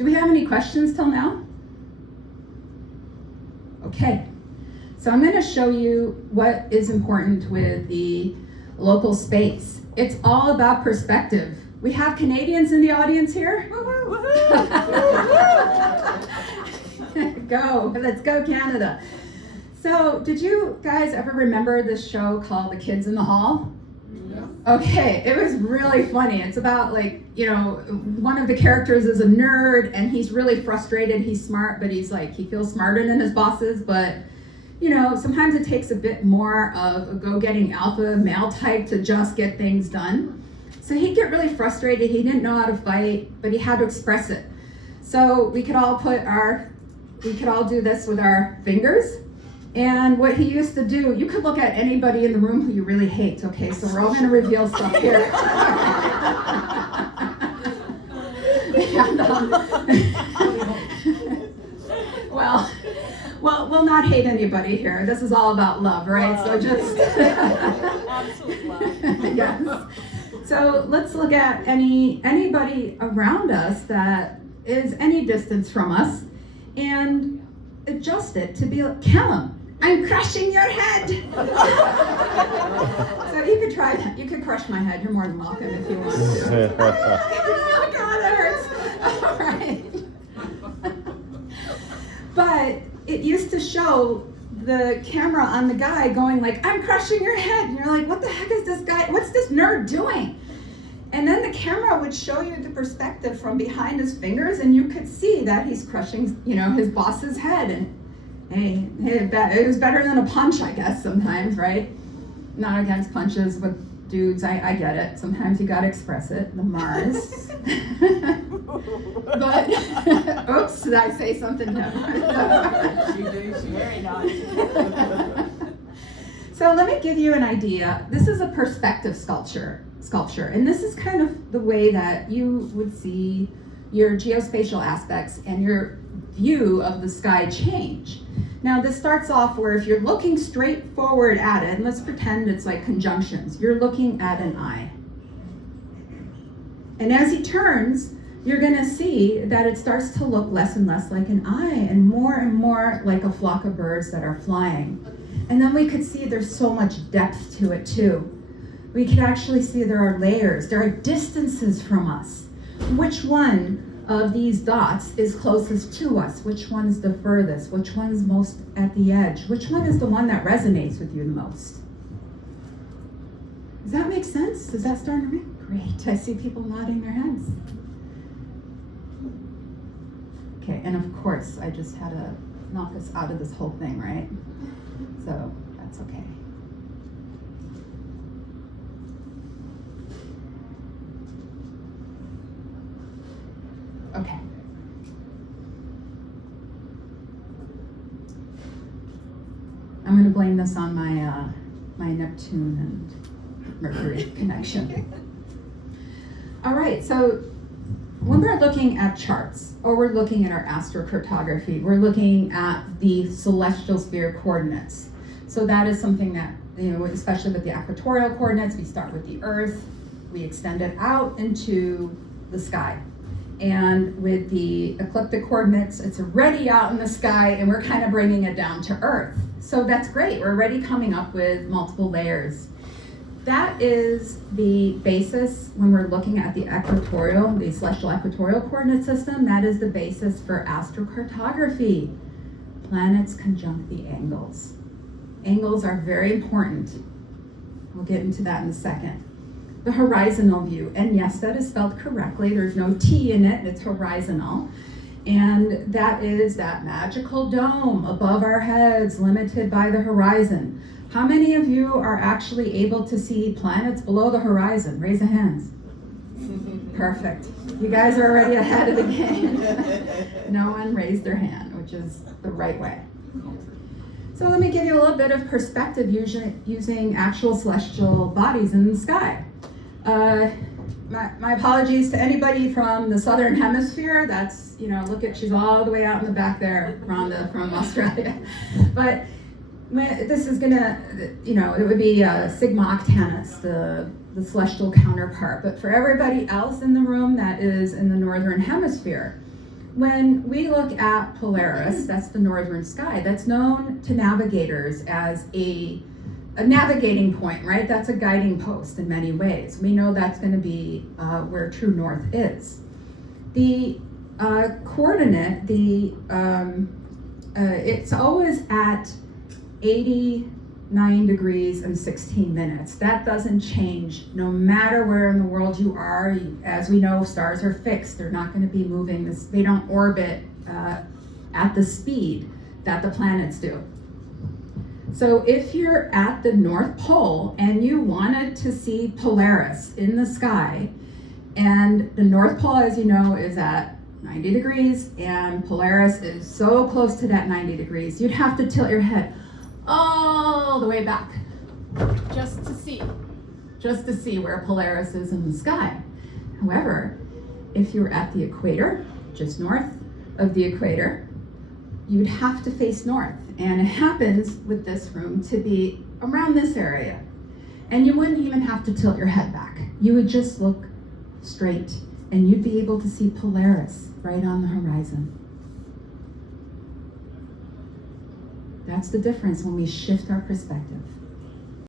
Do we have any questions till now? Okay, so I'm going to show you what is important with the local space. It's all about perspective. We have Canadians in the audience here. Go, let's go Canada. So did you guys ever remember this show called The Kids in the Hall? Yeah. Okay, it was really funny. It's about one of the characters is a nerd and he's really frustrated. He's smart, but he feels smarter than his bosses, but sometimes it takes a bit more of a go-getting alpha male type to just get things done. So he'd get really frustrated. He didn't know how to fight, but he had to express it. So we could all do this with our fingers. And what he used to do, you could look at anybody in the room who you really hate. Okay, so we're all going to reveal stuff here. Well, we'll not hate anybody here. This is all about love, right? So just absolute love. Yes. So let's look at anybody around us that is any distance from us, and adjust it to be like, Callum, I'm crushing your head. So you could try that. You could crush my head. You're more than welcome if you want to. Oh God, it hurts. All right. But it used to show the camera on the guy going like, I'm crushing your head. And you're like, what the heck is this guy? What's this nerd doing? And then the camera would show you the perspective from behind his fingers, and you could see that he's crushing, his boss's head. And hey, it was better than a punch, I guess, sometimes, right? Not against punches with dudes, I get it. Sometimes you gotta express it, the Mars. But, oops, did I say something? No. Very naughty. So let me give you an idea. This is a perspective sculpture, and this is kind of the way that you would see your geospatial aspects and your view of the sky change. Now this starts off where if you're looking straight forward at it, and let's pretend it's like conjunctions, you're looking at an eye. And as he turns, you're gonna see that it starts to look less and less like an eye and more like a flock of birds that are flying. And then we could see there's so much depth to it too. We could actually see there are layers, there are distances from us. Which one of these dots is closest to us? Which one's the furthest? Which one's most at the edge? Which one is the one that resonates with you the most? Does that make sense? Does that start to read? Great, I see people nodding their heads. Okay, and of course, I just had to knock us out of this whole thing, right? So that's okay. Okay. I'm going to blame this on my Neptune and Mercury connection. All right, so when we're looking at charts, or we're looking at our astrocartography, we're looking at the celestial sphere coordinates. So that is something that, especially with the equatorial coordinates, we start with the Earth, we extend it out into the sky. And with the ecliptic coordinates, it's already out in the sky, and we're kind of bringing it down to Earth. So that's great. We're already coming up with multiple layers. That is the basis when we're looking at the celestial equatorial coordinate system. That is the basis for astrocartography. Planets conjunct the angles. Angles are very important. We'll get into that in a second. The horizontal view, and yes, that is spelled correctly. There's no T in it, it's horizontal. And that is that magical dome above our heads, limited by the horizon. How many of you are actually able to see planets below the horizon? Raise your hands. Perfect. You guys are already ahead of the game. No one raised their hand, which is the right way. So let me give you a little bit of perspective using actual celestial bodies in the sky. My apologies to anybody from the southern hemisphere. That's, she's all the way out in the back there, Rhonda from Australia. But this is gonna, it would be Sigma Octantis, the celestial counterpart. But for everybody else in the room that is in the northern hemisphere, when we look at Polaris, that's the northern sky, that's known to navigators as a navigating point, right? That's a guiding post in many ways. We know that's going to be where true north is. The coordinate, it's always at 89 degrees and 16 minutes. That doesn't change no matter where in the world you are. As we know, stars are fixed. They're not going to be moving. They don't orbit at the speed that the planets do. So if you're at the North Pole and you wanted to see Polaris in the sky, and the North Pole, as you know, is at 90 degrees, and Polaris is so close to that 90 degrees, you'd have to tilt your head all the way back just to see where Polaris is in the sky. However, if you're at the equator, just north of the equator, you'd have to face north. And it happens with this room to be around this area. And you wouldn't even have to tilt your head back. You would just look straight and you'd be able to see Polaris right on the horizon. That's the difference when we shift our perspective.